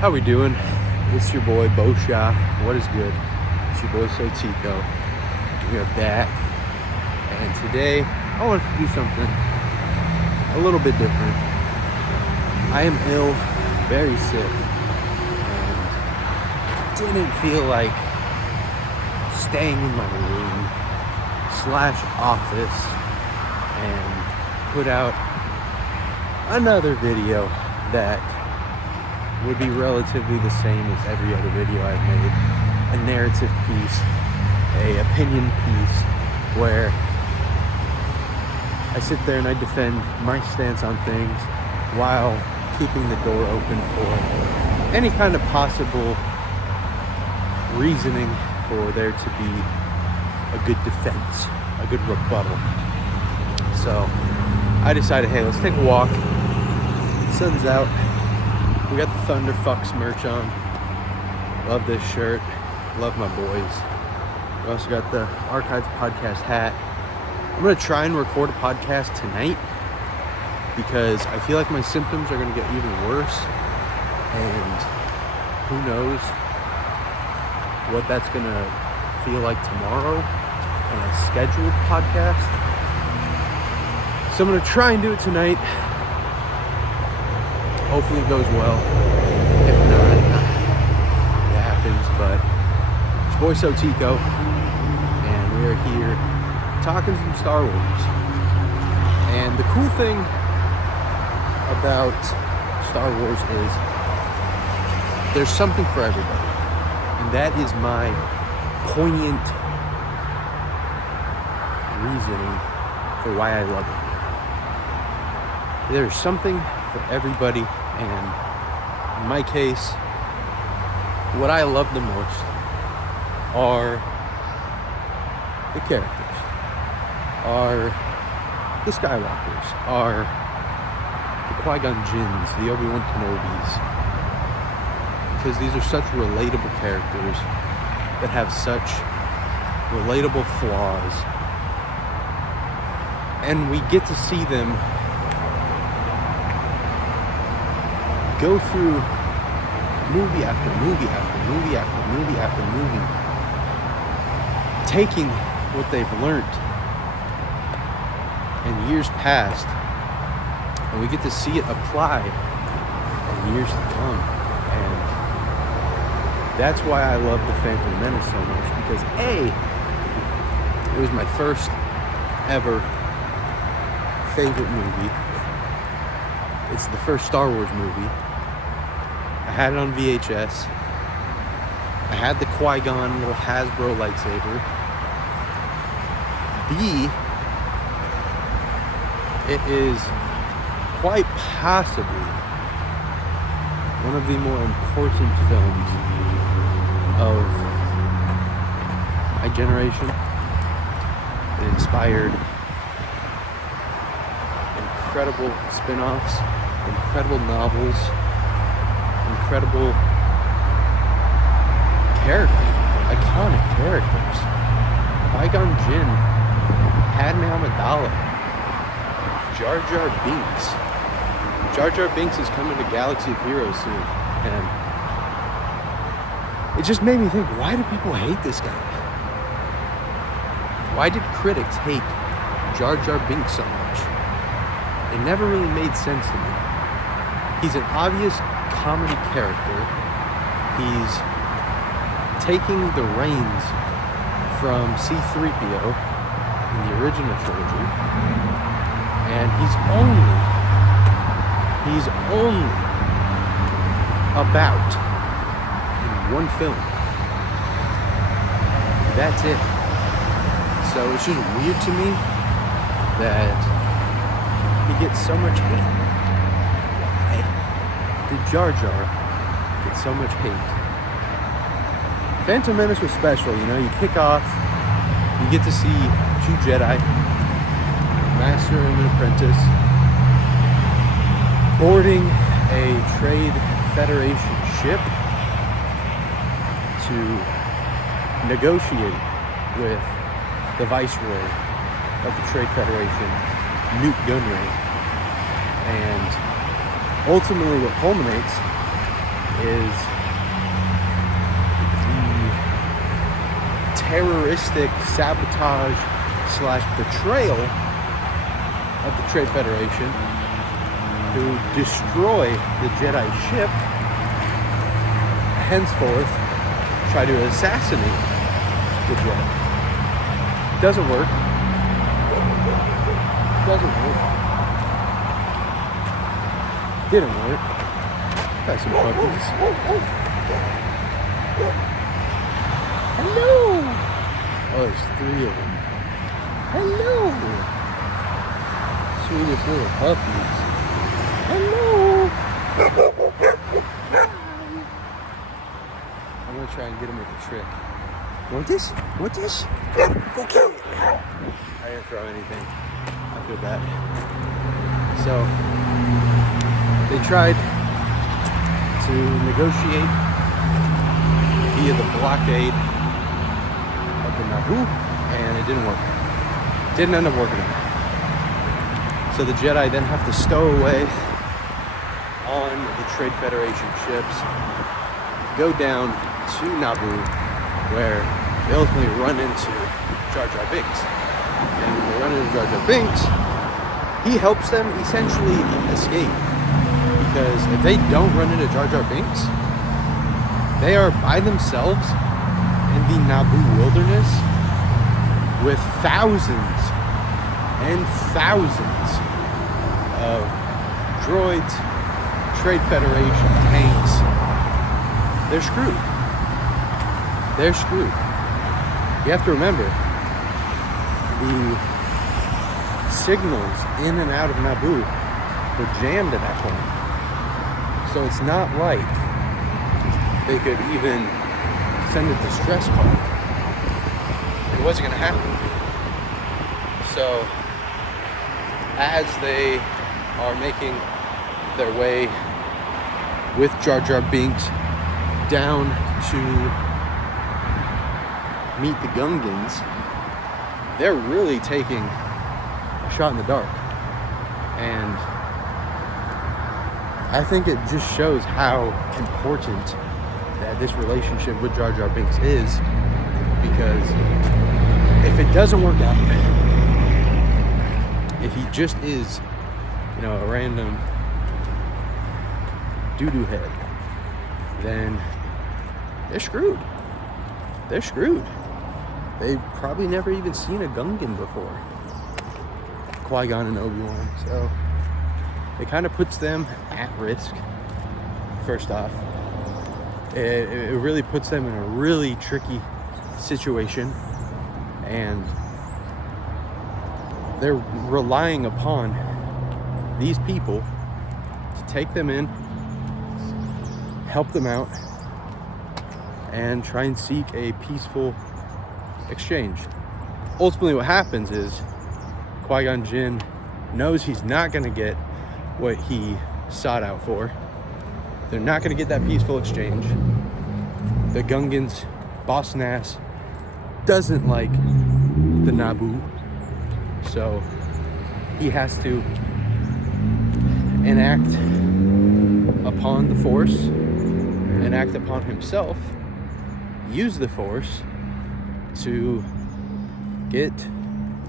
How we doing? It's your boy Bosha. What is good? It's your boy Sotico. We are back, and today I wanted to do something a little bit different. I am ill, very sick, and didn't feel like staying in my room / office and put out another video that would be relatively the same as every other video I've made. A narrative piece, a opinion piece, where I sit there and I defend my stance on things while keeping the door open for any kind of possible reasoning for there to be a good defense, a good rebuttal. So I decided, hey, let's take a walk. The sun's out. We got the Thunder Fucks merch on. Love this shirt. Love my boys. We also got the Archives Podcast hat. I'm going to try and record a podcast tonight because I feel like my symptoms are going to get even worse. And who knows what that's going to feel like tomorrow on a scheduled podcast. So I'm going to try and do it tonight. Hopefully it goes well. If not, it happens. But it's your boy Sotico, and we are here talking some Star Wars. And the cool thing about Star Wars is there's something for everybody. And that is my poignant reasoning for why I love it. There's something for everybody, and in my case, what I love the most are the characters, are the Skywalkers, are the Qui-Gon Jinns, the Obi-Wan Kenobis, because these are such relatable characters that have such relatable flaws, and we get to see them go through movie after movie after movie after movie after movie, taking what they've learned in years past, and we get to see it apply in years to come. And that's why I love The Phantom Menace so much, because A, it was my first ever favorite movie. It's the first Star Wars movie. I had it on VHS. I had the Qui-Gon little Hasbro lightsaber. B, it is quite possibly one of the more important films of my generation. It inspired incredible spin-offs, incredible novels, incredible characters, iconic characters. Qui-Gon Jinn, Padme Amidala, Jar Jar Binks. Jar Jar Binks is coming to Galaxy of Heroes soon, and it just made me think, why do people hate this guy? Why did critics hate Jar Jar Binks so much? It never really made sense to me. He's an obvious comedy character. He's taking the reins from C-3PO in the original trilogy, and he's only about in one film. That's it. So it's just weird to me that he gets so much hate. Did Jar Jar get so much hate? Phantom Menace was special, you know. You kick off, you get to see two Jedi, Master and an Apprentice, boarding a Trade Federation ship to negotiate with the Viceroy of the Trade Federation, Newt Gunray. And ultimately what culminates is the terroristic sabotage / betrayal of the Trade Federation, who destroy the Jedi ship, henceforth try to assassinate the Jedi. Doesn't work. Didn't work. Got some puppies. Hello! Oh, there's 3 of them. Hello! Sweetest little puppies. Hello! I'm gonna try and get him with a trick. Want this? Want this? Go kill it! I didn't throw anything. I feel bad. So, they tried to negotiate via the blockade of the Naboo, and it didn't work. Didn't end up working out. So the Jedi then have to stow away on the Trade Federation ships, go down to Naboo, where they ultimately run into Jar Jar Binks. And when they run into Jar Jar Binks, he helps them essentially escape. Because if they don't run into Jar Jar Binks, they are by themselves in the Naboo wilderness with thousands and thousands of droids, Trade Federation tanks. They're screwed. They're screwed. You have to remember, the signals in and out of Naboo were jammed at that point. So it's not like they could even send a distress call. It wasn't going to happen. So as they are making their way with Jar Jar Binks down to meet the Gungans, they're really taking a shot in the dark. And I think it just shows how important that this relationship with Jar Jar Binks is, because if it doesn't work out, if he just is, you know, a random doo-doo head, then they're screwed. They're screwed. They've probably never even seen a Gungan before. Qui-Gon and Obi-Wan. So it kind of puts them at risk, first off. It really puts them in a really tricky situation, and they're relying upon these people to take them in, help them out, and try and seek a peaceful exchange. Ultimately what happens is Qui-Gon Jinn knows he's not going to get what he sought out for. They're not going to get that peaceful exchange. The Gungans, Boss Nass, doesn't like the Naboo, so he has to enact upon the Force, enact upon himself, use the Force to get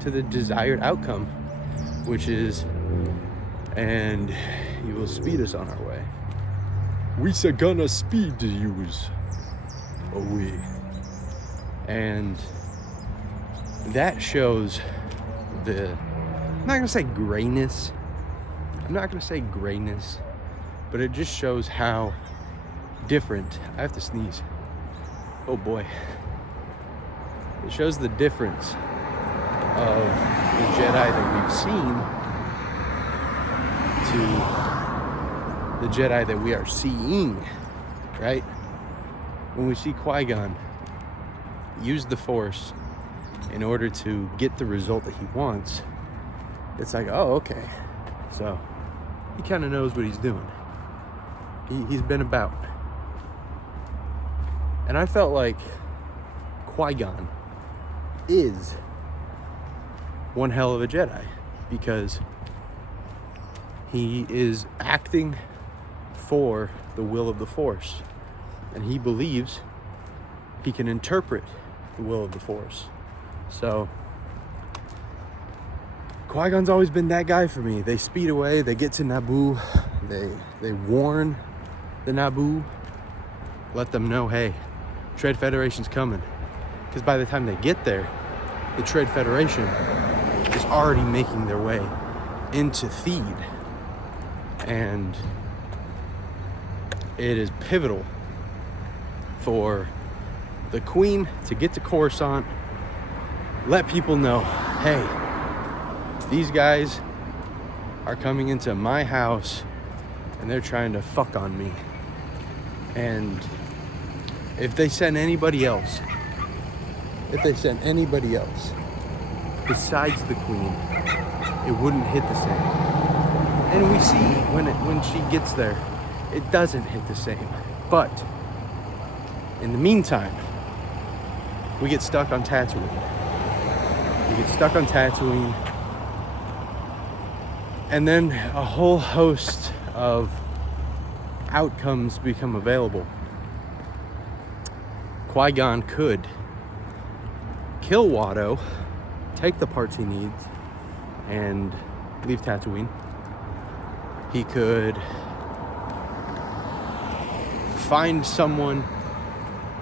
to the desired outcome, which is, and he will speed us on our way. We's gonna speed yous away. And that shows the, I'm not gonna say grayness, but it just shows how different, I have to sneeze, oh boy. It shows the difference of the Jedi that we've seen to the Jedi that we are seeing, right? When we see Qui-Gon use the Force in order to get the result that he wants, it's like, oh, okay. So he kind of knows what he's doing. He's been about. And I felt like Qui-Gon is one hell of a Jedi, because he is acting for the will of the Force. and he believes he can interpret the will of the Force. So Qui-Gon's always been that guy for me. They speed away, they get to Naboo, they warn the Naboo, let them know, hey, Trade Federation's coming. Because by the time they get there, the Trade Federation is already making their way into Theed. And it is pivotal for the Queen to get to Coruscant, let people know, hey, these guys are coming into my house and they're trying to fuck on me. And if they send anybody else besides the Queen, it wouldn't hit the same. And we see when she gets there, it doesn't hit the same. But in the meantime, we get stuck on Tatooine. And then a whole host of outcomes become available. Qui-Gon could kill Watto, take the parts he needs, and leave Tatooine. He could find someone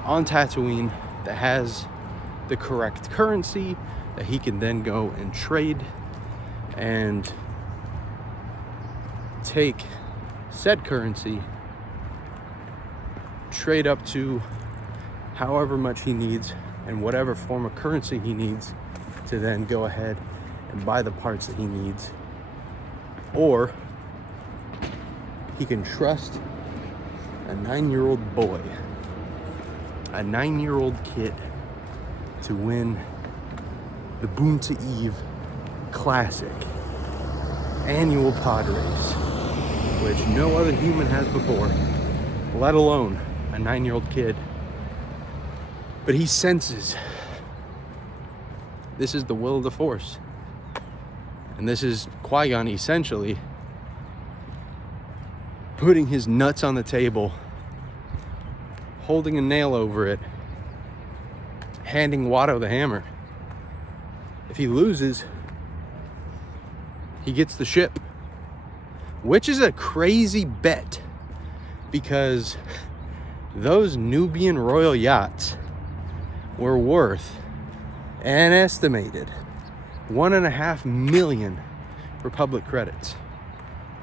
on Tatooine that has the correct currency that he can then go and trade and take said currency, trade up to however much he needs and whatever form of currency he needs to then go ahead and buy the parts that he needs. Or he can trust a 9-year-old boy, a 9-year-old kid, to win the Boonta Eve Classic annual pod race, which no other human has before, let alone a 9-year-old kid. But he senses this is the will of the Force. And this is Qui-Gon essentially putting his nuts on the table, holding a nail over it, handing Watto the hammer. If he loses, he gets the ship, which is a crazy bet because those Nubian royal yachts were worth an estimated 1.5 million Republic credits,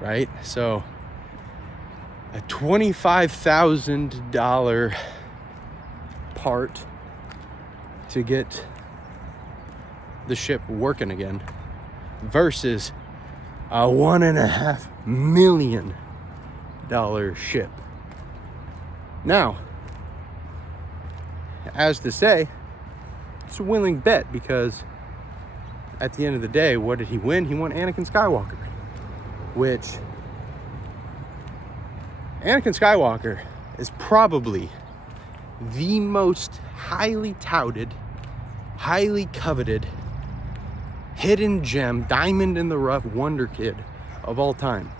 right? So a $25,000 part to get the ship working again versus a $1.5 million ship. Now, as to say, it's a willing bet because at the end of the day, what did he win? He won Anakin Skywalker, which Anakin Skywalker is probably the most highly touted, highly coveted, hidden gem, diamond in the rough wonder kid of all time.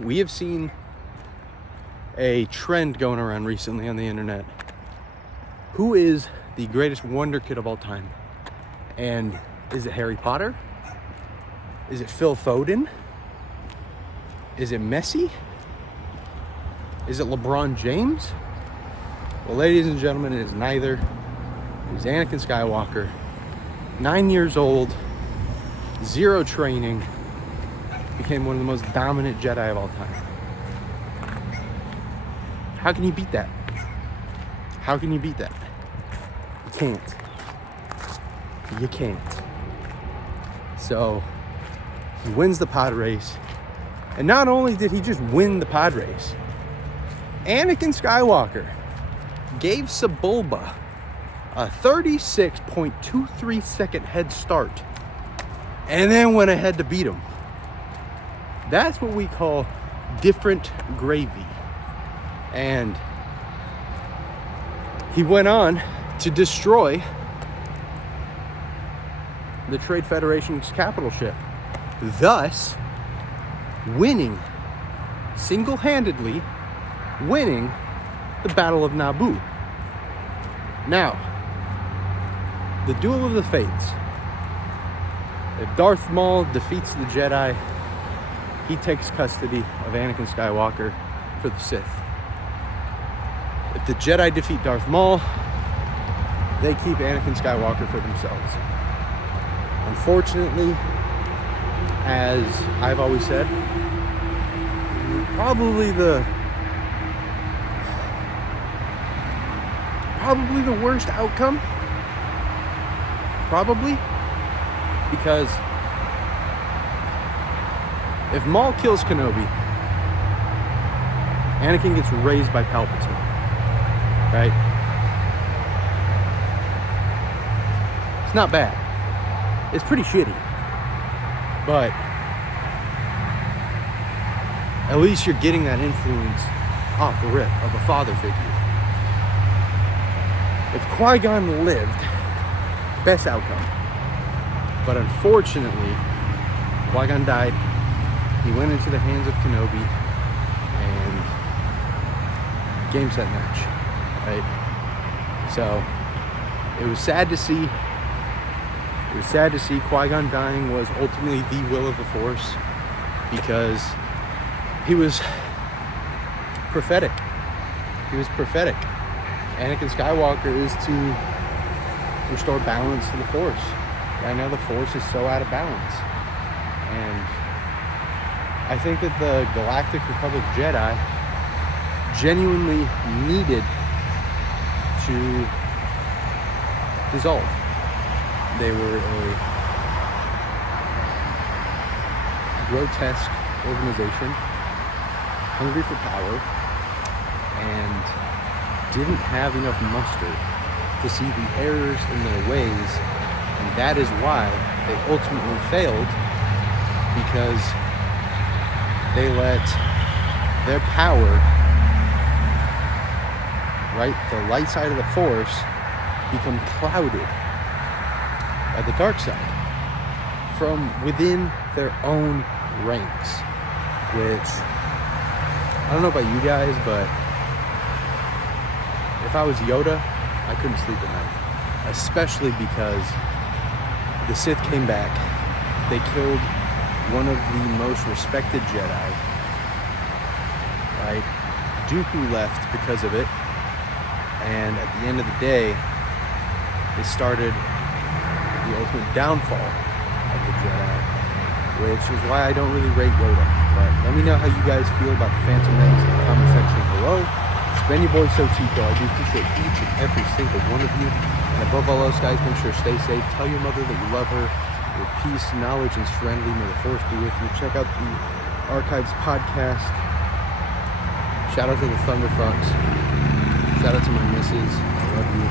We have seen a trend going around recently on the internet. Who is the greatest wonder kid of all time? And is it Harry Potter? Is it Phil Foden? Is it Messi? Is it LeBron James? Well, ladies and gentlemen, it is neither. It is Anakin Skywalker, 9 years old, 0 training, became one of the most dominant Jedi of all time. How can you beat that? How can you beat that? You can't. You can't. So, he wins the pod race. And not only did he just win the pod race, Anakin Skywalker gave Sebulba a 36.23 second head start and then went ahead to beat him. That's what we call different gravy. And he went on to destroy the Trade Federation's capital ship, thus winning, single-handedly winning the Battle of Naboo. Now, the Duel of the Fates. If Darth Maul defeats the Jedi, he takes custody of Anakin Skywalker for the Sith. If the Jedi defeat Darth Maul, they keep Anakin Skywalker for themselves. Unfortunately, as I've always said, probably the worst outcome. Probably. Because if Maul kills Kenobi, Anakin gets raised by Palpatine. Right? It's not bad. It's pretty shitty. But at least you're getting that influence off the rip of a father figure. If Qui-Gon lived, best outcome. But unfortunately, Qui-Gon died. He went into the hands of Kenobi, and game, set, match. Right? So it was sad to see. It was sad to see Qui-Gon dying was ultimately the will of the Force, because he was prophetic. He was prophetic. Anakin Skywalker is to restore balance to the Force. Right now the Force is so out of balance. And I think that the Galactic Republic Jedi genuinely needed to dissolve. They were a grotesque organization, hungry for power, and didn't have enough muster to see the errors in their ways, and that is why they ultimately failed, because they let their power, right, the light side of the Force, become clouded by the dark side from within their own ranks, which, I don't know about you guys, but if I was Yoda, I couldn't sleep at night, especially because the Sith came back. They killed one of the most respected Jedi, right? Dooku left because of it, and at the end of the day, they started the ultimate downfall of the Jedi, which is why I don't really rate Yoda. But let me know how you guys feel about the Phantom Menace in the comment section below. It's been your boy Sotico. I do appreciate each and every single one of you. And above all else, guys, make sure to stay safe. Tell your mother that you love her. With peace, knowledge, and serenity, may the Force be with you. Check out the Archives podcast. Shout out to the Thunder Fox. Shout out to my missus. I love you.